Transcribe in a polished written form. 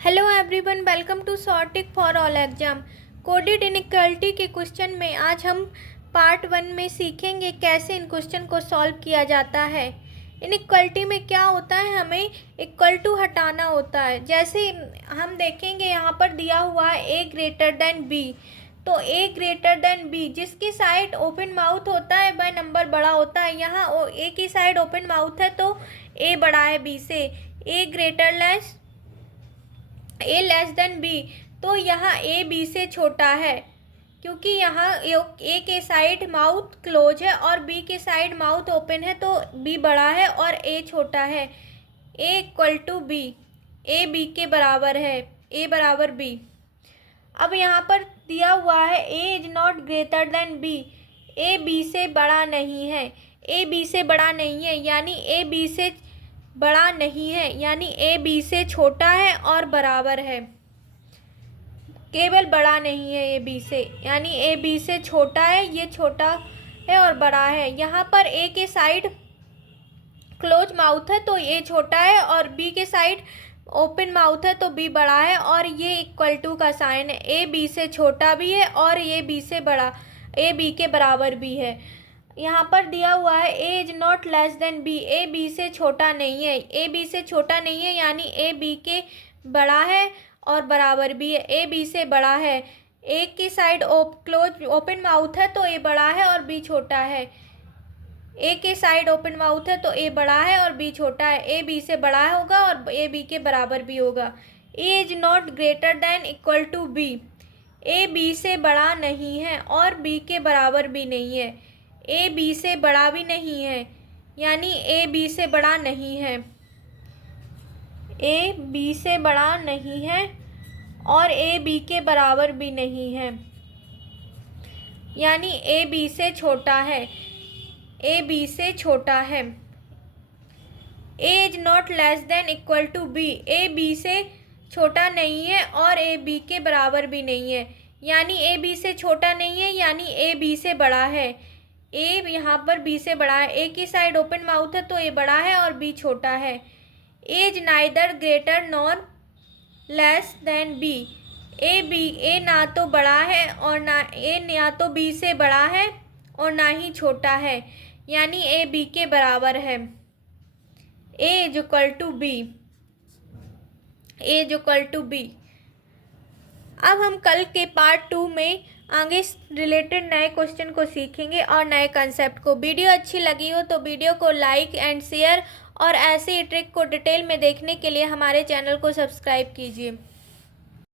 Hello everyone, welcome to सॉर्टिक for all exam. Coded inequality के question में आज हम पार्ट 1 में सीखेंगे कैसे इन क्वेश्चन को सॉल्व किया जाता है। इनइक्वालिटी में क्या होता है, हमें इक्वल टू हटाना होता है। जैसे हम देखेंगे यहाँ पर दिया हुआ है ए ग्रेटर देन बी, तो ए ग्रेटर देन बी जिसकी साइड ओपन माउथ होता है वह नंबर बड़ा होता है। यहाँ ए की साइड ओपन माउथ है तो ए बड़ा है बी से। ए लेस देन बी, तो यहाँ ए बी से छोटा है क्योंकि यहाँ ए के साइड माउथ क्लोज है और बी के साइड माउथ ओपन है, तो बी बड़ा है और ए छोटा है। A equal to B, A B के बराबर है, ए बराबर बी। अब यहाँ पर दिया हुआ है A is not greater than B, A B से बड़ा नहीं है। ए बी से बड़ा नहीं है यानी ए बी से बड़ा नहीं है, यानी ए बी से छोटा है और बराबर है। केवल बड़ा नहीं है ए बी से, यानी ए बी से छोटा है, ये छोटा है और बड़ा है। यहाँ पर ए के साइड क्लोज माउथ है तो ए छोटा है और बी के साइड ओपन माउथ है तो बी बड़ा है, और ये इक्वल टू का साइन है। ए बी से छोटा भी है और ए बी से बड़ा, ए बी के बराबर भी है। यहाँ पर दिया हुआ है A is not less than B, A B से छोटा नहीं है। ए बी से छोटा नहीं है यानी ए बी के बड़ा है और बराबर भी है। ए बी से बड़ा है, ए की साइड क्लोज ओपन माउथ है तो ए बड़ा है और बी छोटा है। ए के साइड ओपन माउथ है तो ए बड़ा है और बी छोटा है। ए बी से बड़ा होगा और ए बी के बराबर भी होगा। A is not greater than equal to B, A B से बड़ा नहीं है और बी के बराबर भी नहीं है। ए बी से बड़ा भी नहीं है यानी ए बी से बड़ा नहीं है। ए बी से बड़ा नहीं है और ए बी के बराबर भी नहीं है, यानी ए बी से छोटा है, ए बी से छोटा है। A is not less than equal to B, A B से छोटा नहीं है और ए बी के बराबर भी नहीं है, यानी ए बी से छोटा नहीं है यानी ए बी से बड़ा है। ए यहाँ पर बी से बड़ा है, ए की साइड ओपन माउथ है तो ए बड़ा है और बी छोटा है। A is neither greater nor less than B, A ना तो बड़ा है और ना तो बी से बड़ा है और ना ही छोटा है, यानी ए बी के बराबर है। A is equal to B, A is equal to B. अब हम कल के पार्ट 2 में आगे रिलेटेड नए क्वेश्चन को सीखेंगे और नए कंसेप्ट को। वीडियो अच्छी लगी हो तो वीडियो को लाइक एंड शेयर, और ऐसे ही ट्रिक को डिटेल में देखने के लिए हमारे चैनल को सब्सक्राइब कीजिए।